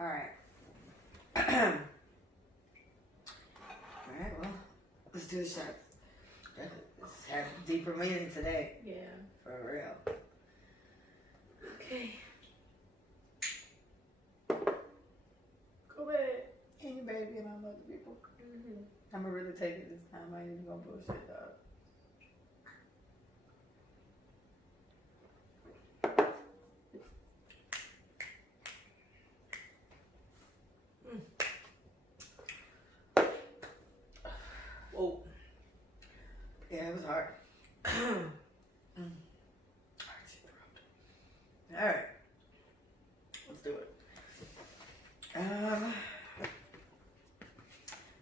All right. All right, well, let's do the shots. Let's have deeper meaning today. Yeah. For real. Okay. Go ahead. Can you baby and I'm other people? Mm-hmm. I'm gonna really take it this time. I ain't even gonna bullshit, dog. Oh. Yeah, it was hard. All right, let's do it.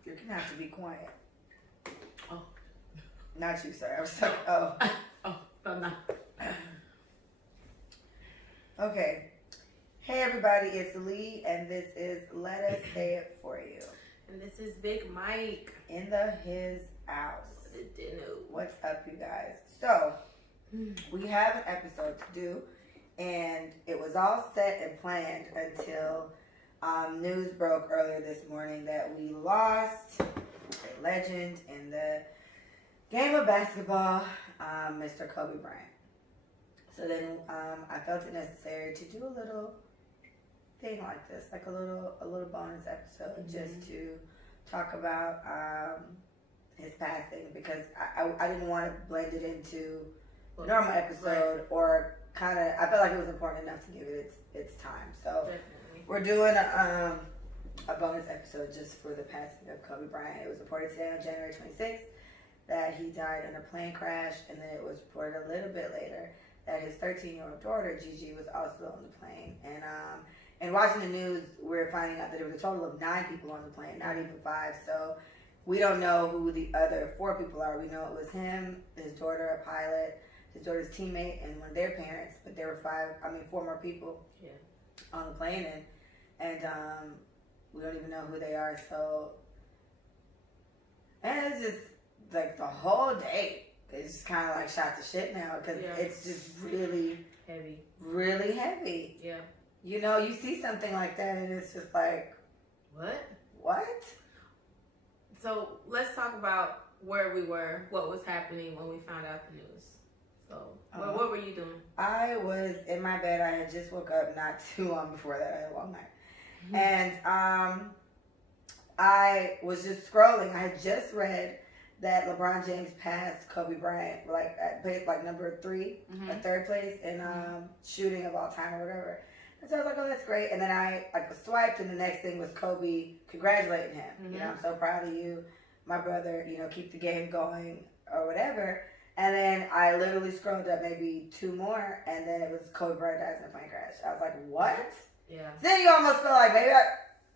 You're gonna have to be quiet. Oh, not you, sir. I was like, oh. no. Okay. Hey, everybody, it's Lee, and this is Let Us Say It For You. And this is Big Mike. In his house. Dinner. What's up, you guys? So, we have an episode to do, and it was all set and planned until news broke earlier this morning that we lost a legend in the game of basketball, Mr. Kobe Bryant. So then I felt it necessary to do a little thing like this, like a little bonus episode, just to talk about his passing, because I didn't want to blend it into the normal episode, or kind of, I felt like it was important enough to give it its time. So we're doing a bonus episode just for the passing of Kobe Bryant. It was reported today on January 26th that he died in a plane crash, and then it was reported a little bit later that his 13-year-old daughter, Gigi, was also on the plane. And watching the news, we're finding out that there was a total of 9 people on the plane, not even 5. So we don't know who the other 4 people are. We know it was him, his daughter, a pilot, his daughter's teammate, and one of their parents. But there were 4 more people on the plane, and we don't even know who they are. So, and it's just like the whole day. It's just kind of like shot to shit now, because it's just really heavy. Really heavy. Yeah. You know, you see something like that and it's just like, What? So let's talk about where we were, what was happening when we found out the news. So what were you doing? I was in my bed. I had just woke up not too long before that. I had a long night. And I was just scrolling. I had just read that LeBron James passed Kobe Bryant, at number 3, or 3rd place in shooting of all time or whatever. And so I was like, oh, that's great. And then I swiped, and the next thing was Kobe congratulating him. You know, I'm so proud of you, my brother. You know, keep the game going or whatever. And then I literally scrolled up maybe 2 more, and then it was Kobe Bryant dies in a plane crash. I was like, what? Yeah. Then you almost feel like maybe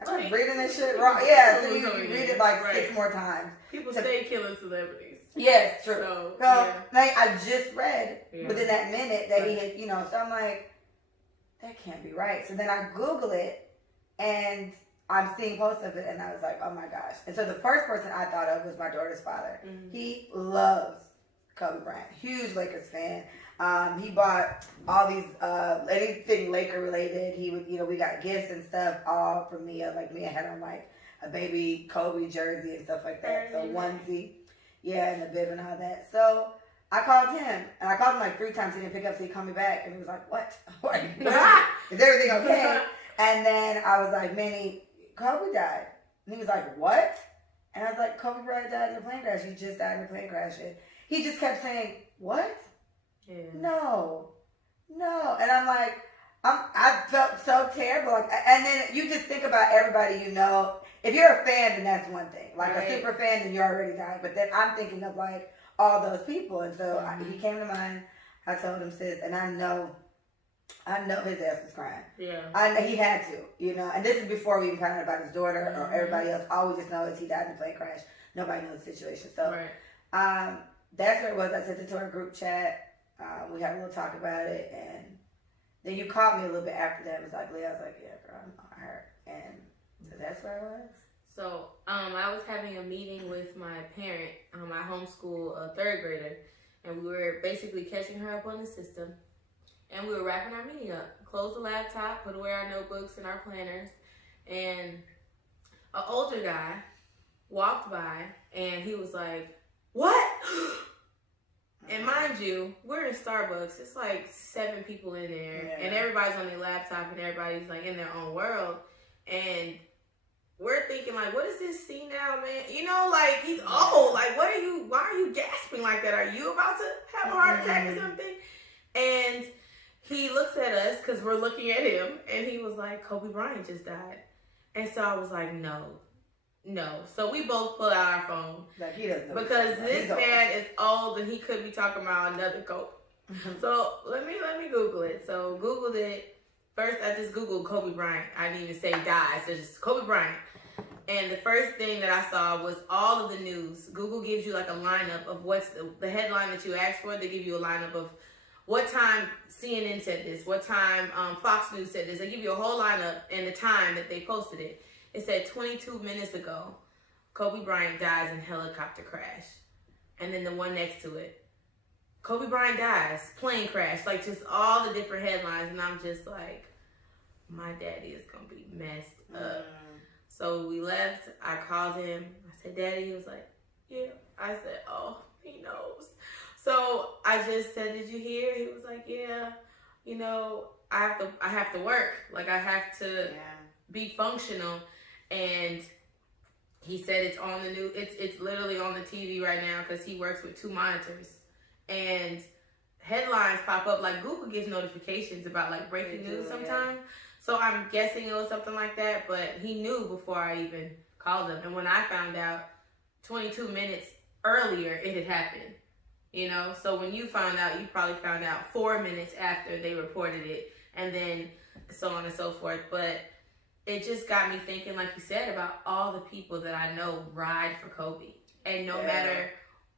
I'm reading this shit wrong. Yeah, so you read it like 6 more times. People stay killing celebrities. Yes, true. So, I just read within that minute that he had, so I'm like, that can't be right. So then I Google it, and I'm seeing posts of it, and I was like, oh my gosh. And so the first person I thought of was my daughter's father. He loves Kobe Bryant, huge Lakers fan. He bought all these, anything Laker related. He would, we got gifts and stuff all from Mia. Like Mia had on like a baby Kobe jersey and stuff like that. So onesie, and the bib and all that. So I called him, and I called him like 3 times. He didn't pick up, so he called me back, and he was like, what? Is everything okay? And then I was like, Manny, Kobe died. And he was like, what? And I was like, Kobe Bryant died in a plane crash. He just died in a plane crash. And he just kept saying, what? Yeah. No. And I'm like, I felt so terrible. And then you just think about everybody you know. If you're a fan, then that's one thing. Like a super fan, then you're already dying. But then I'm thinking of like all those people. And so he came to mind. I told him, sis, and I know his ass was crying. Yeah. He had to, And this is before we even found out about his daughter or everybody else. All we just know is he died in a plane crash. Nobody knows the situation. So that's what it was. I sent it to our group chat. We had a little talk about it, and then you called me a little bit after that. It was like, Leah, I was like, yeah, girl, I heard. And so that's where I was. So I was having a meeting with my parent. I homeschool a 3rd grader, and we were basically catching her up on the system. And we were wrapping our meeting up. Closed the laptop, put away our notebooks and our planners. and an older guy walked by, and he was like, "What?" And mind you, we're in Starbucks. It's like 7 people in there, and everybody's on their laptop, and everybody's like in their own world. And we're thinking like, what is this see now, man? You know, like he's old. Like, why are you gasping like that? Are you about to have a heart attack or something? And he looks at us because we're looking at him, and he was like, Kobe Bryant just died. And so I was like, no. So we both pull out our phone. Like he doesn't know because this man is old and he could be talking about another Kobe. So let me Google it. So Googled it. First I just Googled Kobe Bryant. I didn't even say died. So just Kobe Bryant. And the first thing that I saw was all of the news. Google gives you like a lineup of what's the headline that you asked for. They give you a lineup of what time CNN said this, what time Fox News said this. They give you a whole lineup and the time that they posted it. It said 22 minutes ago, Kobe Bryant dies in helicopter crash. And then the one next to it, Kobe Bryant dies, plane crash. Like just all the different headlines. And I'm just like, my daddy is going to be messed up. So we left. I called him. I said, Daddy. He was like, yeah. I said, oh, he knows. So I just said, did you hear? He was like, yeah. You know, I have to work. Like I have to be functional. And he said it's on the new. It's literally on the TV right now because he works with 2 monitors. And headlines pop up. Like Google gives notifications about like breaking news sometimes. Yeah. So I'm guessing it was something like that, but he knew before I even called him. And when I found out 22 minutes earlier, it had happened, you know? So when you found out, you probably found out 4 minutes after they reported it, and then so on and so forth. But it just got me thinking, like you said, about all the people that I know ride for Kobe. And no matter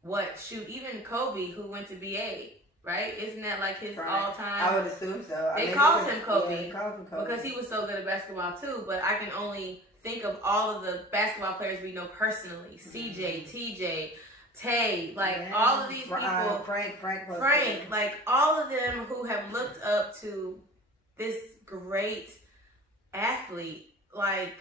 what, shoot, even Kobe, who went to BA, right? Isn't that like his all-time? I would assume so. They called him Kobe, they called him Kobe because he was so good at basketball too. But I can only think of all of the basketball players we know personally: CJ, TJ, Tay, like all of these people. Frank, like all of them who have looked up to this great athlete. Like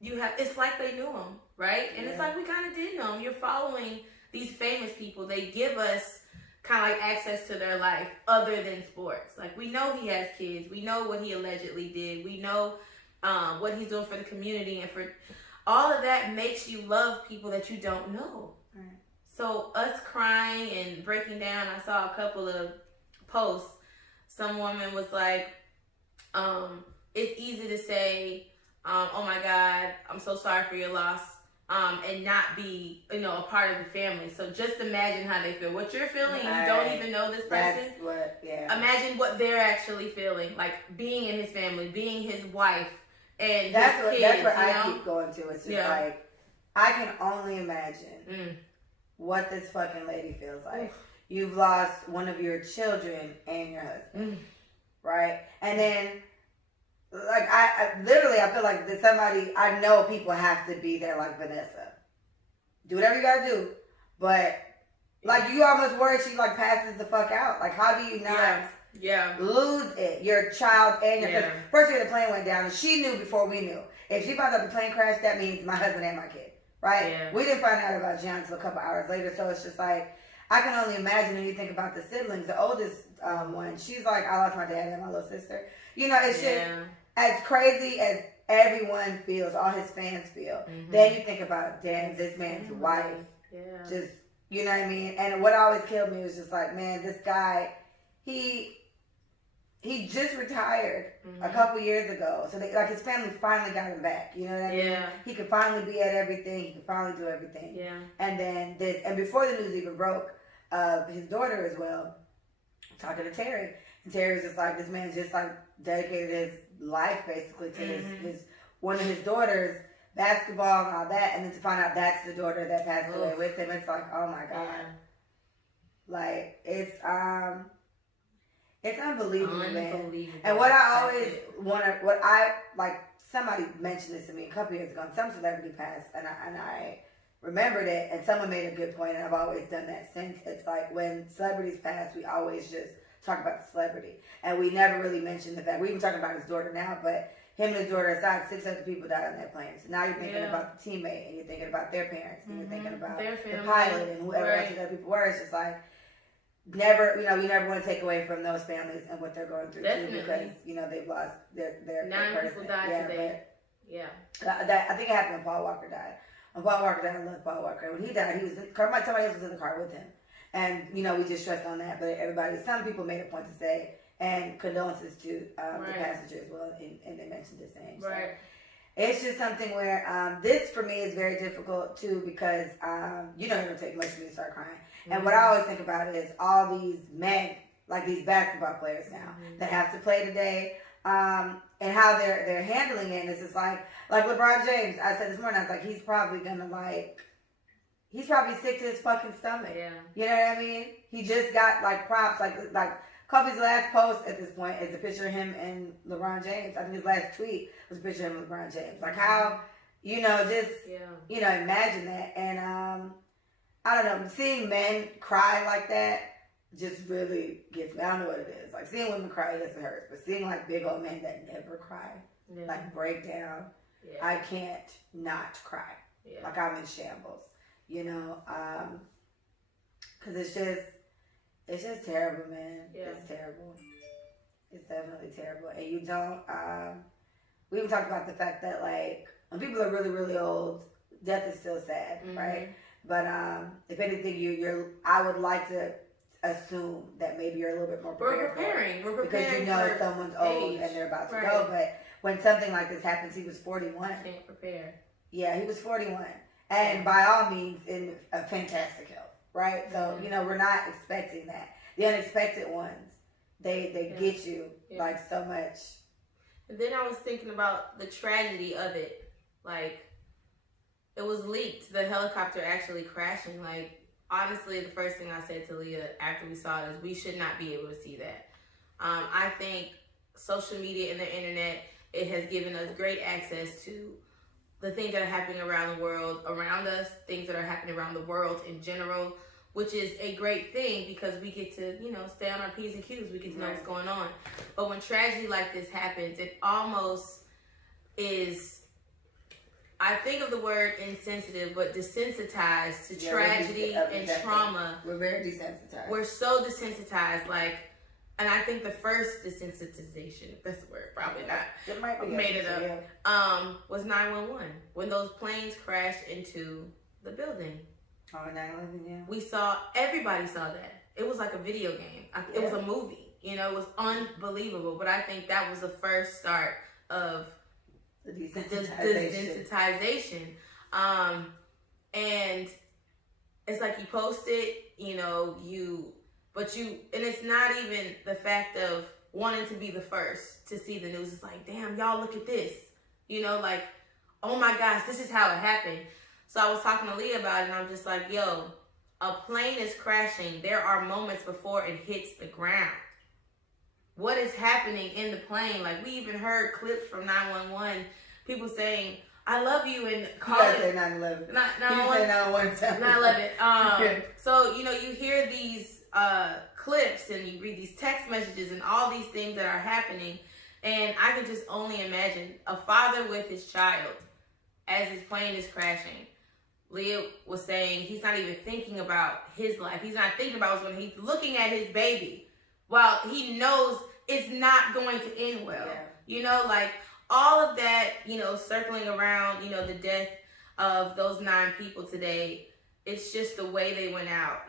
it's like they knew him, right? And it's like we kind of did know him. You're following these famous people. They give us kind of like access to their life other than sports. Like we know he has kids. We know what he allegedly did. We know what he's doing for the community, and for all of that makes you love people that you don't know. Right. So us crying and breaking down, I saw a couple of posts. Some woman was like, it's easy to say, oh my God, I'm so sorry for your loss. And not be, a part of the family. So just imagine how they feel. What you're feeling, you don't even know this person. Imagine what they're actually feeling, like being in his family, being his wife, and his kids. That's what I keep going to. It's just like, I can only imagine what this fucking lady feels like. You've lost one of your children and your husband, right? And then, like, I feel like that somebody, I know people have to be there like Vanessa. Do whatever you gotta do. But, like, you almost worry she, like, passes the fuck out. Like, how do you not lose it? Your child and your husband. First year the plane went down, and she knew before we knew. If she found out the plane crashed, that means my husband and my kid, right? Yeah. We didn't find out about John until a couple hours later, so it's just like, I can only imagine when you think about the siblings. The oldest one, she's like, I lost my dad and my little sister. It's just... As crazy as everyone feels, all his fans feel, then you think about, damn, this man's wife. Yeah. Just, you know what I mean? And what always killed me was just like, man, this guy, he just retired a couple years ago. So, his family finally got him back. You know what I mean? He could finally be at everything. He could finally do everything. Yeah. And then and before the news even broke, his daughter as well, talking to Terry. And Terry was just like, this man just like dedicated his life basically to his one of his daughters, basketball and all that, and then to find out that's the daughter that passed away with him, it's like, oh my God. Like it's unbelievable, man. And what I always somebody mentioned this to me a couple years ago, and some celebrity passed, and I remembered it, and someone made a good point, and I've always done that since. It's like when celebrities pass, we always just talk about the celebrity, and we never really mention the fact, we even talking about his daughter now, but him and his daughter aside, 6 other people died on that plane. So now you're thinking about the teammate, and you're thinking about their parents, and you're thinking about the pilot and whoever else the other people were. It's just like, never, we never want to take away from those families and what they're going through too, because they've lost their 9 person. people died today. I think it happened when Paul Walker died. When Paul Walker died, I love Paul Walker. When he died, somebody else was in the car with him, and we just stressed on that. But some people made a point to say, and condolences to the passenger as well, and they mentioned his name. So it's just something where this for me is very difficult too, because it don't take much for me to start crying. And what I always think about is all these men, like these basketball players now, that have to play today, and how they're handling it. And it's just like LeBron James. I said this morning, I was like, he's probably sick to his fucking stomach. Yeah. You know what I mean? He just got props, like Kobe's last post at this point is a picture of him and LeBron James. I think his last tweet was a picture of him and LeBron James. Like how, imagine that. And I don't know, seeing men cry like that just really gets me. I don't know what it is. Like seeing women cry, yes, it hurts. But seeing big old men that never cry, break down, I can't not cry. Yeah. Like I'm in shambles, because it's just terrible, man. Yeah. It's terrible. It's definitely terrible. And you don't, we even talked about the fact that when people are really, really old, death is still sad, right? But if anything, I would like to assume that maybe you're a little bit more prepared. We're preparing because someone's old and they're about to go. But when something like this happens, he was 41. Can't prepare. Yeah, he was 41. And by all means, in a fantastic health, right? So, we're not expecting that. The unexpected ones, they get you so much. And then I was thinking about the tragedy of it. It was leaked, the helicopter actually crashing. Honestly, the first thing I said to Leah after we saw it is we should not be able to see that. I think social media and the internet, it has given us great access to the things that are happening around the world, around us, things that are happening around the world in general, which is a great thing because we get to, stay on our P's and Q's. We get to know what's going on. But when tragedy like this happens, it almost is, I think of the word insensitive, but desensitized to tragedy and trauma. We're very desensitized. We're so desensitized, and I think the first desensitization, if that's the word, probably not, it might be made it up, was 911. When those planes crashed into the building. Oh, 9/11, yeah. Everybody saw that. It was like a video game. It was a movie. It was unbelievable. But I think that was the first start of the desensitization. And it's like you post it, and it's not even the fact of wanting to be the first to see the news. It's like, damn, y'all look at this. Oh my gosh, this is how it happened. So I was talking to Leah about it, and I'm just like, yo, a plane is crashing. There are moments before it hits the ground. What is happening in the plane? We even heard clips from 911, people saying, I love you, and calling. You gotta say 9/11. 9/11. 9/11. So, you hear these clips, and you read these text messages, and all these things that are happening, and I can just only imagine a father with his child as his plane is crashing. Leah was saying he's not even thinking about his life. He's not thinking about when he's looking at his baby while he knows it's not going to end well. Yeah. All of that, circling around, the death of those 9 people today, it's just the way they went out.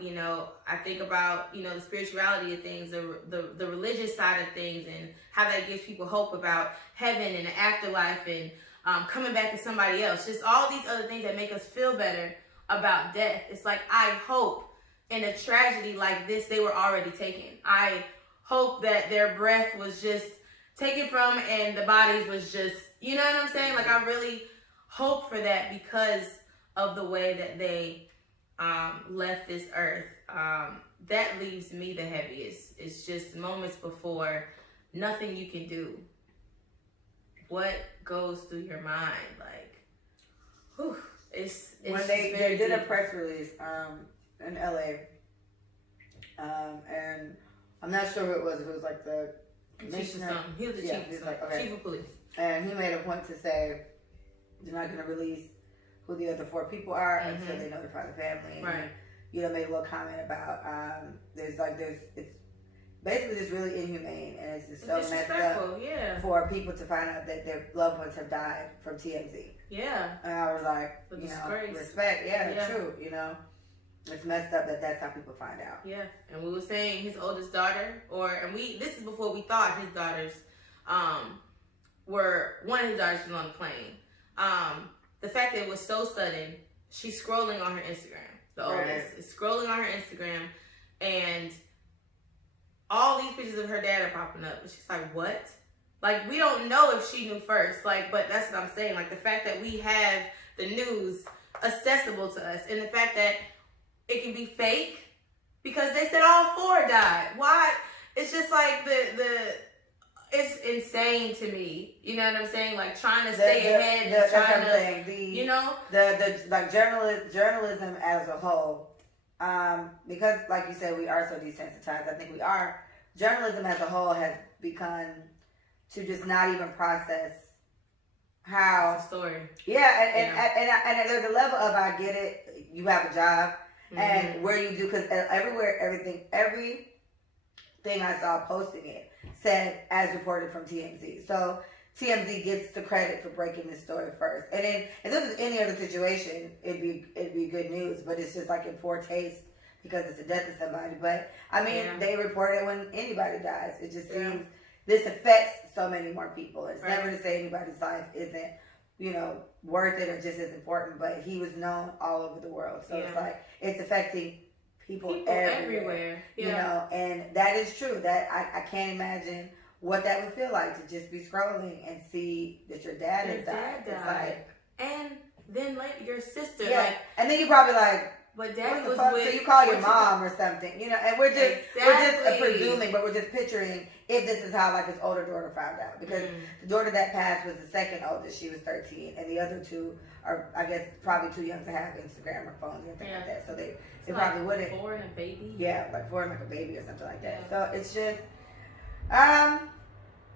I think about, the spirituality of things, the religious side of things, and how that gives people hope about heaven and the afterlife and coming back to somebody else. Just all these other things that make us feel better about death. It's like, I hope in a tragedy like this, they were already taken. I hope that their breath was just taken from and the bodies was just, you know what I'm saying? I really hope for that because of the way that they left this earth. That leaves me the heaviest. It's just moments before, nothing you can do. What goes through your mind? It's when they did a press release in LA, and I'm not sure who it was. If it was the commissioner. He was the chief. Chief of police. And he made a point to say they're not going to release who the other 4 people are until they notify the family. Right. And, you know, made a little comment about it's basically just really inhumane, and it's just so messed up for people to find out that their loved ones have died from TMZ. Yeah. And I was like, you know, respect. Yeah, true. You know, it's messed up that that's how people find out. Yeah. And we were saying his oldest daughter, this is before we thought his daughters, one of his daughters was on the plane. The fact that it was so sudden, she's scrolling on her Instagram. The oldest is scrolling on her Instagram, and all these pictures of her dad are popping up. And she's like, what? Like, we don't know if she knew first. Like, but that's what I'm saying. Like, the fact that we have the news accessible to us, and the fact that it can be fake, because they said all 4 died. Why? It's just like it's insane to me. You know what I'm saying? Like, trying to stay ahead and trying to, you know? Like, journalism as a whole, because, like you said, we are so desensitized. I think we are. Journalism as a whole has begun to just not even process how... It's a story. Yeah, and there's a level of, I get it, you have a job, and where you do, because everywhere, everything I saw posting it said, as reported from TMZ. So TMZ gets the credit for breaking this story first. And then, if this was any other situation, it'd be good news, but it's just like in poor taste because it's the death of somebody. But I mean, they report it when anybody dies. It just seems this affects so many more people. It's never to say anybody's life isn't, you know, worth it or just as important, but he was known all over the world. So it's like, it's affecting people everywhere. You know, and that is true. That I can't imagine what that would feel like to just be scrolling and see that your dad has died. It's like, and then your sister. Yeah. Like, and then you probably like, but daddy was so you call your mom or something, you know, and we're just presuming, but we're just picturing if this is how like his older daughter found out, because the daughter that passed was the second oldest. She was 13, and the other 2 are, I guess, probably too young to have Instagram or phones or anything like that. So they probably wouldn't. 4 and a baby. Yeah, like 4 and like a baby or something like that. So it's just,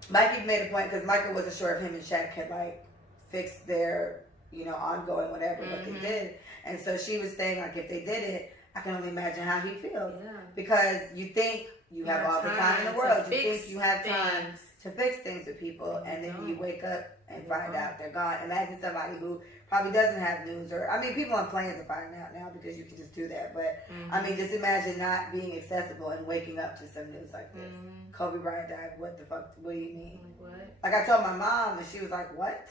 Mikey made a point because Michael wasn't sure if him and Shaq had like fixed their, you know, ongoing whatever, but they did. And so she was saying, like, if they did it, I can only imagine how he feels. Yeah. Because you think you have all the time in the world. You think you have time to fix things with people, and then you wake up and find out they're gone. Imagine somebody who probably doesn't have news, or, I mean, people on planes are finding out now because you can just do that. But, I mean, just imagine not being accessible and waking up to some news like this. Kobe Bryant died. What the fuck? What do you mean? Like, I told my mom, and she was like, what?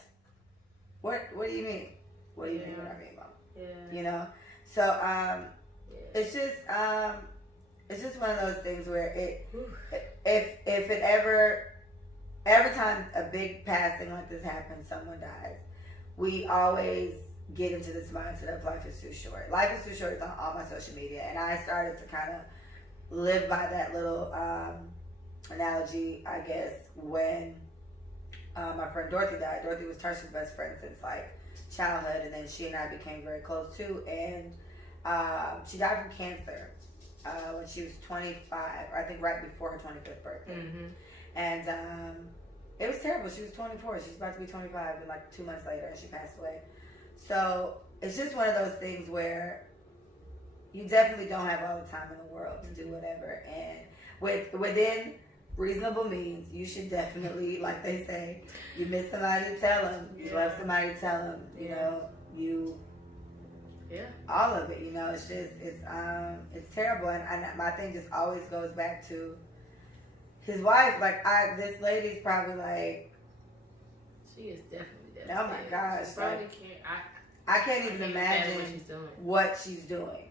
What do you mean? What do you mean what I mean, Mom? Yeah. You know? So, it's just one of those things where if it ever, every time a big passing like this happens, someone dies, we always get into this mindset of life is too short. Life is too short is on all my social media, and I started to kind of live by that little analogy, I guess, when my friend Dorothy died. Dorothy was Tarsha's best friend since like childhood, and then she and I became very close too, and she died from cancer when she was 25, or I think right before her 25th birthday. And it was terrible. She was 24. She's about to be 25, and like 2 months later, she passed away. So it's just one of those things where you definitely don't have all the time in the world to do whatever, and within reasonable means, you should definitely, like they say, you miss somebody to tell them, you love somebody to tell them, you know, all of it, you know. It's just, it's terrible, and my thing just always goes back to his wife. Like, this lady's probably like, she is definitely devastated. Oh my gosh, she probably like, can't. I can't even imagine what she's doing,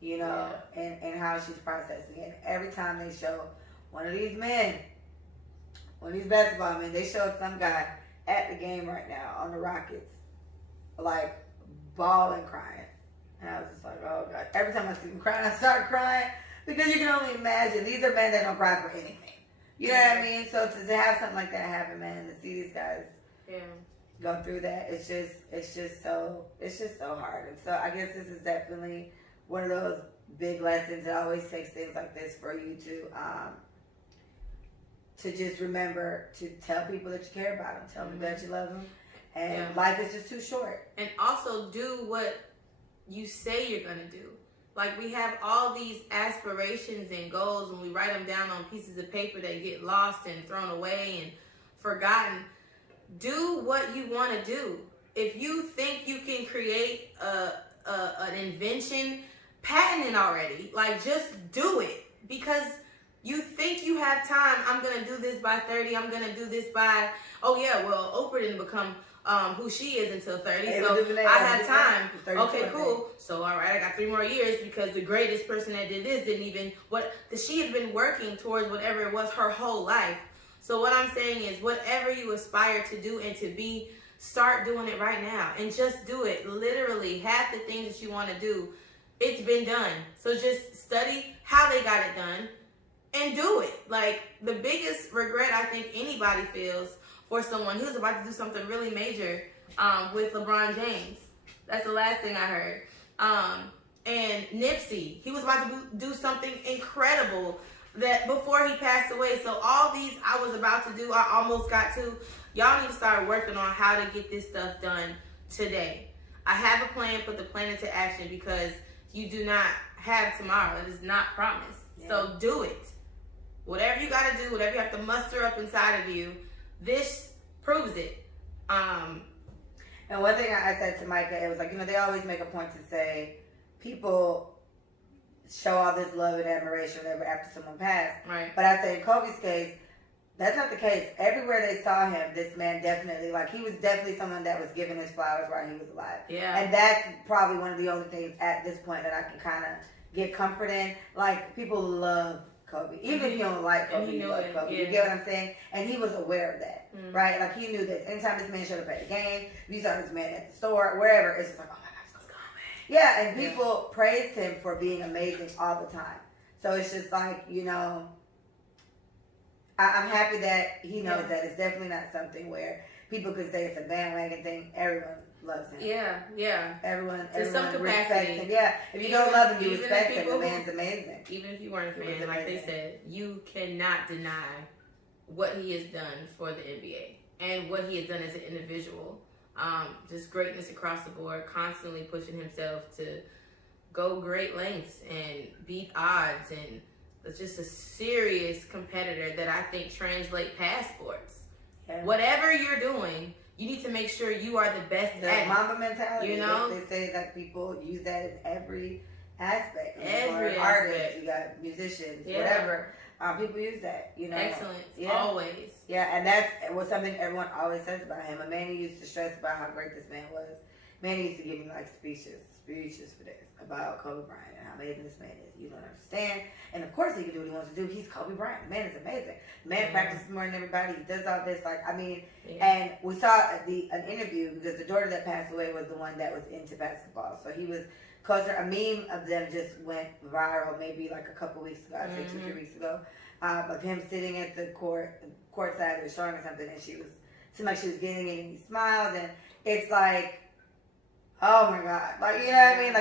you know, and how she's processing it. Every time they show one of these men, one of these basketball men, they showed some guy at the game right now on the Rockets, like, bawling, crying. And I was just like, oh God. Every time I see him crying, I start crying, because you can only imagine. These are men that don't cry for anything. You know what I mean? So to have something like that happen, man, and to see these guys go through that, it's just so hard. And so I guess this is definitely one of those big lessons. It always takes things like this for you to just remember to tell people that you care about them, tell them that you love them, and Yeah. life is just too short. And also do what you say you're gonna do. Like, we have all these aspirations and goals, and we write them down on pieces of paper that get lost and thrown away and forgotten. Do what you want to do. If you think you can create an invention, patent it already. Like, just do it. Because you think you have time. I'm going to do this by 30. I'm going to do this by, oh yeah, well, Oprah didn't become who she is until 30. So I had time. Okay, cool. So, all right, I got 3 more years because the greatest person that did this didn't even, she had been working towards whatever it was her whole life. So what I'm saying is, whatever you aspire to do and to be, start doing it right now and just do it. Literally, half the things that you want to do, it's been done. So just study how they got it done and do it. Like, the biggest regret I think anybody feels for someone who's about to do something really major with LeBron James. That's the last thing I heard. And Nipsey, he was about to do something incredible that before he passed away. So all these I was about to do, I almost got to. Y'all need to start working on how to get this stuff done today. I have a plan, put the plan into action, because you do not have tomorrow. It is not promised. Yeah. So do it. Whatever you got to do, whatever you have to muster up inside of you, this proves it. And one thing I said to Micah, it was like, they always make a point to say people show all this love and admiration whatever after someone passed. Right. But I say in Kobe's case, that's not the case. Everywhere they saw him, this man definitely, he was definitely someone that was giving his flowers while he was alive. Yeah. And that's probably one of the only things at this point that I can kind of get comfort in. Like, people love Kobe. Even if you don't like Kobe, you love Kobe. Yeah. You get what I'm saying? And he was aware of that, right? Like, he knew that anytime this man showed up at a game, you saw this man at the store, wherever, it's just like, oh my gosh, let's go, man. Yeah, and people praised him for being amazing all the time. So it's just like, I'm happy that he knows that it's definitely not something where people could say it's a bandwagon thing. Everyone loves him. Yeah. Everyone some respects him. Yeah. If you don't love him, you respect him. The man's amazing. Even if you weren't a fan, like they said, you cannot deny what he has done for the NBA and what he has done as an individual. Just greatness across the board, constantly pushing himself to go great lengths and beat odds, and just a serious competitor that I think translate past sports. Yeah. Whatever you're doing, you need to make sure you are the best at it. Mamba mentality. They say that people use that in every aspect. Every artists, you got musicians, whatever. People use that, Excellence, always. Yeah, and that's something everyone always says about him. Manny used to stress about how great this man was. Manny used to give me speeches for this about Kobe Bryant and how amazing this man is. You don't understand. And of course he can do what he wants to do. He's Kobe Bryant. The man is amazing. The man practices more than everybody. He does all this. And we saw an interview, because the daughter that passed away was the one that was into basketball. So he was coaching. A meme of them just went viral maybe a couple weeks ago, I'd say 2-3 weeks ago, of him sitting at the courtside. They were showing her something, and seemed like she was getting it, and he smiled, and it's like, oh my God. You know what I mean?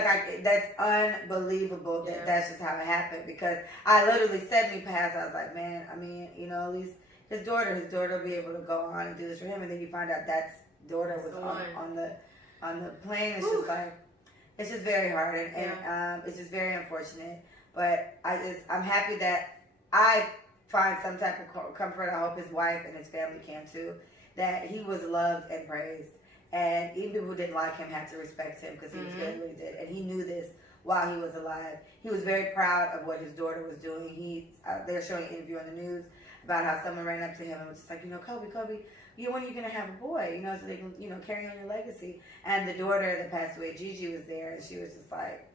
That's unbelievable that that's just how it happened, because I literally said when he passed, I was like, man, at least his daughter will be able to go on and do this for him. And then you find out that's daughter was on the plane. It's just it's just very hard, and it's just very unfortunate. But I'm happy that I find some type of comfort. I hope his wife and his family can too, that he was loved and praised. And even people who didn't like him had to respect him, because he was good at what he did. And he knew this while he was alive. He was very proud of what his daughter was doing. They were showing an interview on the news about how someone ran up to him and was just like, Kobe, when are you going to have a boy? So they can, carry on your legacy. And the daughter that passed away, Gigi, was there, and she was just like,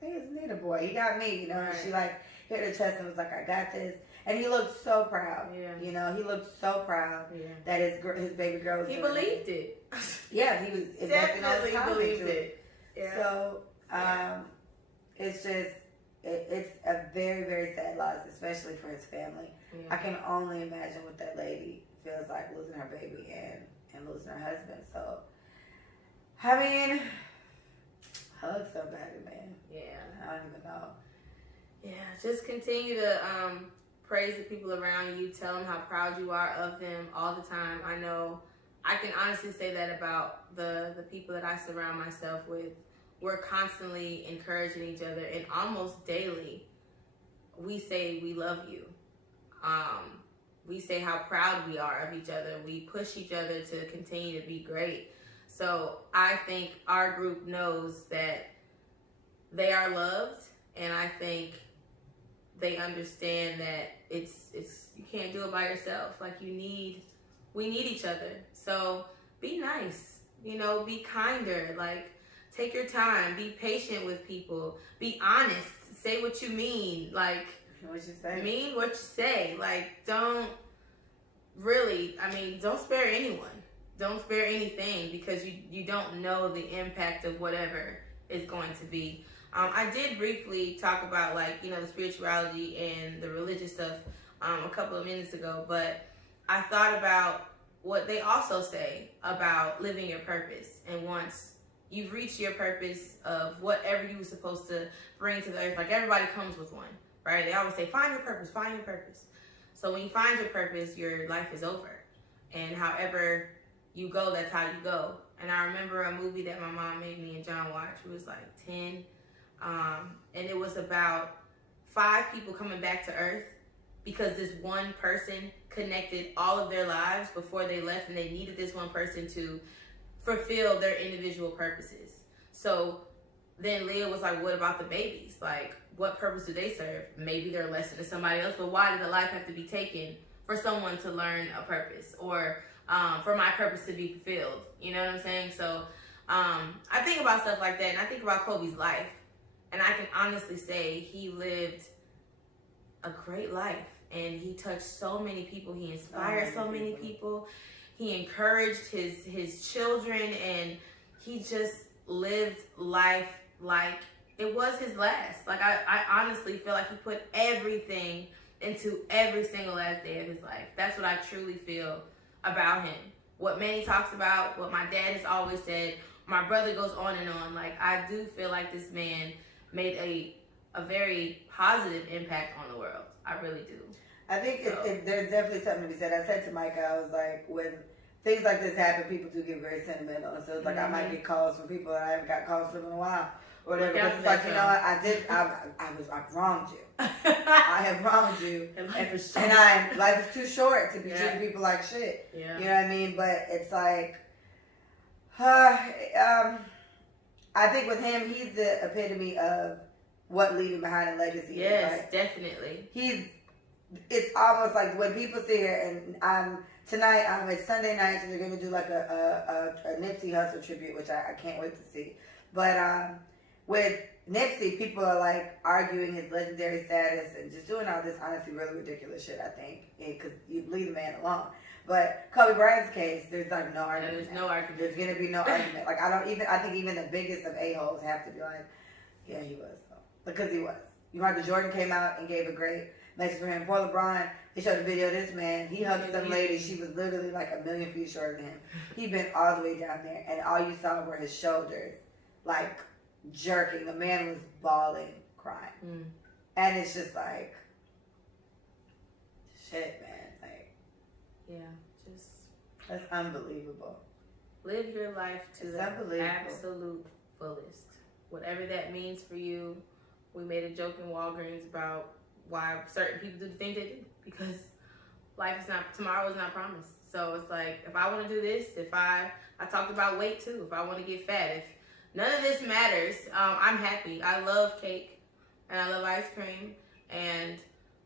he doesn't need a boy. He got me, And she hit her chest and was like, I got this. And he looked so proud. Yeah. He looked so proud that his baby girl was He believed it. Yeah, he was definitely believed it. Yeah. So it's just it's a very, very sad loss, especially for his family. Yeah. I can only imagine what that lady feels like, losing her baby and losing her husband. So hug somebody, man. Yeah. I don't even know. Yeah, just continue to praise the people around you. Tell them how proud you are of them all the time. I know I can honestly say that about the people that I surround myself with. We're constantly encouraging each other, and almost daily we say we love you. We say how proud we are of each other. We push each other to continue to be great. So I think our group knows that they are loved, and I think they understand that it's you can't do it by yourself. Like we need each other. So be nice, be kinder. Like take your time, be patient with people, be honest, say what you mean. Like what you say. Mean what you say. Like don't spare anyone. Don't spare anything, because you don't know the impact of whatever is going to be. I did briefly talk about the spirituality and the religious stuff a couple of minutes ago, but I thought about what they also say about living your purpose. And once you've reached your purpose of whatever you were supposed to bring to the earth, like everybody comes with one, right? They always say, find your purpose, find your purpose. So when you find your purpose, your life is over. And however you go, that's how you go. And I remember a movie that my mom made me and John watch. It was 10. And it was about 5 people coming back to earth because this one person connected all of their lives before they left, and they needed this one person to fulfill their individual purposes. So then Leah was like, what about the babies? Like, what purpose do they serve? Maybe they're a lesson to somebody else, but why did the life have to be taken for someone to learn a purpose, or for my purpose to be fulfilled? You know what I'm saying? So I think about stuff like that, and I think about Kobe's life, and I can honestly say he lived a great life, and he touched so many people. He inspired so many people. He encouraged his children, and he just lived life like it was his last. Like I honestly feel like he put everything into every single last day of his life. That's what I truly feel about him. What Manny talks about, what my dad has always said, my brother goes on and on. Like, I do feel like this man made a very positive impact on the world. I really do. I think if there's definitely something to be said. I said to Micah, I was like, when things like this happen, people do get very sentimental. And so it's like, I might get calls from people that I haven't got calls from in a while, or whatever. Because it's like, I've wronged you. I have wronged you. And life is too short to be treating people like shit. Yeah. You know what I mean? But it's like, I think with him, he's the epitome of what leaving behind a legacy is. Yes, definitely. It's almost like when people sit here, and tonight, it's Sunday night, so they're going to do like a Nipsey Hussle tribute, which I can't wait to see. But with Nipsey, people are like arguing his legendary status and just doing all this honestly really ridiculous shit, I think, because you leave the man alone. But Kobe Bryant's case, there's like no argument. There's no argument. There's going to be no argument. Like, I think even the biggest of a-holes have to be like, yeah, he was, though. Because he was. Michael Jordan came out and gave a great message for him. Poor LeBron, they showed a video of this man. He hugged some lady. She was literally like 1,000,000 feet shorter than him. He bent all the way down there, and all you saw were his shoulders, like, jerking. The man was bawling, crying. And it's just like, shit, man. Like, yeah, just that's unbelievable. Live your life to the absolute fullest. Whatever that means for you. We made a joke in Walgreens about why certain people do the things they do, because tomorrow is not promised. So it's like, if I want to do this, I talked about weight too, if I want to get fat, if none of this matters, I'm happy. I love cake and I love ice cream, and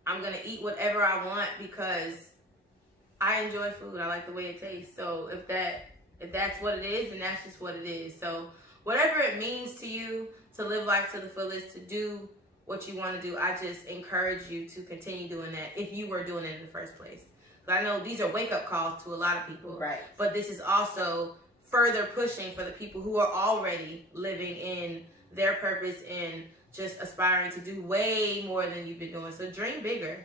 I'm going to eat whatever I want because I enjoy food. I like the way it tastes. So if that's what it is, then that's just what it is. So whatever it means to you to live life to the fullest, to do what you want to do, I just encourage you to continue doing that if you were doing it in the first place. But I know these are wake-up calls to a lot of people. Right. But this is also further pushing for the people who are already living in their purpose and just aspiring to do way more than you've been doing. So dream bigger.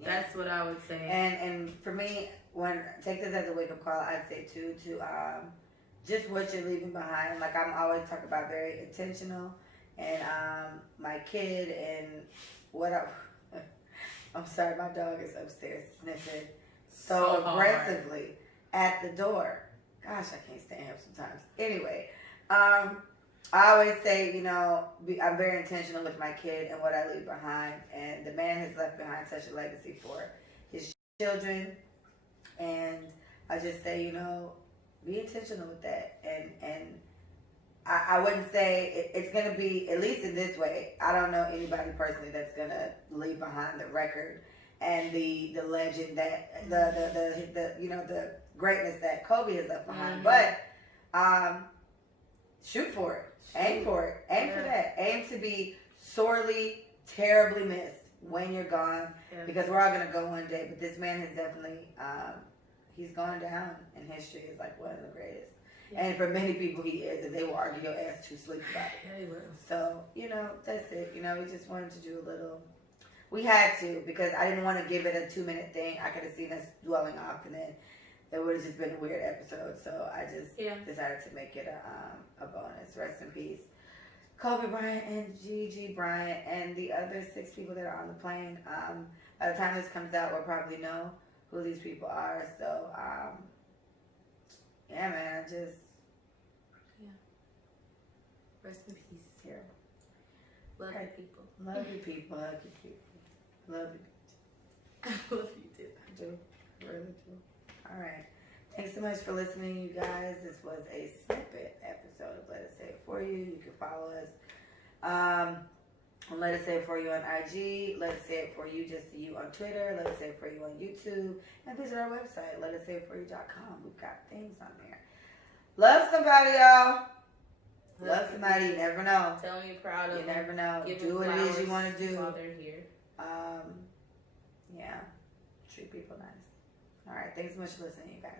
Yeah. That's what I would say. And for me, take this as a wake-up call, I'd say too, to just what you're leaving behind. Like, I'm always talking about very intentional. And my kid and I'm sorry, my dog is upstairs sniffing so hard. aggressively at the door. Gosh, I can't stand him sometimes. Anyway, I always say, you know, I'm very intentional with my kid and what I leave behind. And the man has left behind such a legacy for his children. And I just say, you know, be intentional with that. And I wouldn't say it's going to be, at least in this way, I don't know anybody personally that's going to leave behind the record and the legend that, the you know, the greatness that Kobe has left behind. But shoot for it. Aim for it. Aim for that. Aim to be sorely, terribly missed when you're gone. Yeah. Because we're all going to go one day. But this man has definitely, he's gone down in history as like one of the greatest. Yeah. And for many people he is, and they will argue your ass to sleep about it. Yeah, he will. So, you know, that's it. You know, we just wanted to do a little, we had to, because I didn't want to give it a 2-minute thing. I could have seen us dwelling off, and then it would have just been a weird episode. So I just decided to make it a bonus. Rest in peace, Kobe Bryant and Gigi Bryant and the other 6 people that are on the plane. By the time this comes out, we'll probably know who these people are. So, yeah, man, Rest in peace. Yeah. Love you, people. Love you, people. Love you, people. Love you. I love you too. I do. I really do. All right. Thanks so much for listening, you guys. This was a snippet episode of Let Us Say It For You. You can follow us on Let Us Say It For You on IG. Let Us Say It For You, just to you on Twitter. Let Us Say It For You on YouTube. And visit our website, letsayitforyou.com. We've got things on there. Love somebody, y'all. Love somebody. You never know. Tell me you're proud of them. You never know. Give do what it is you want to do while they're here. Yeah. Treat people nice. All right. Thanks so much for listening, you guys.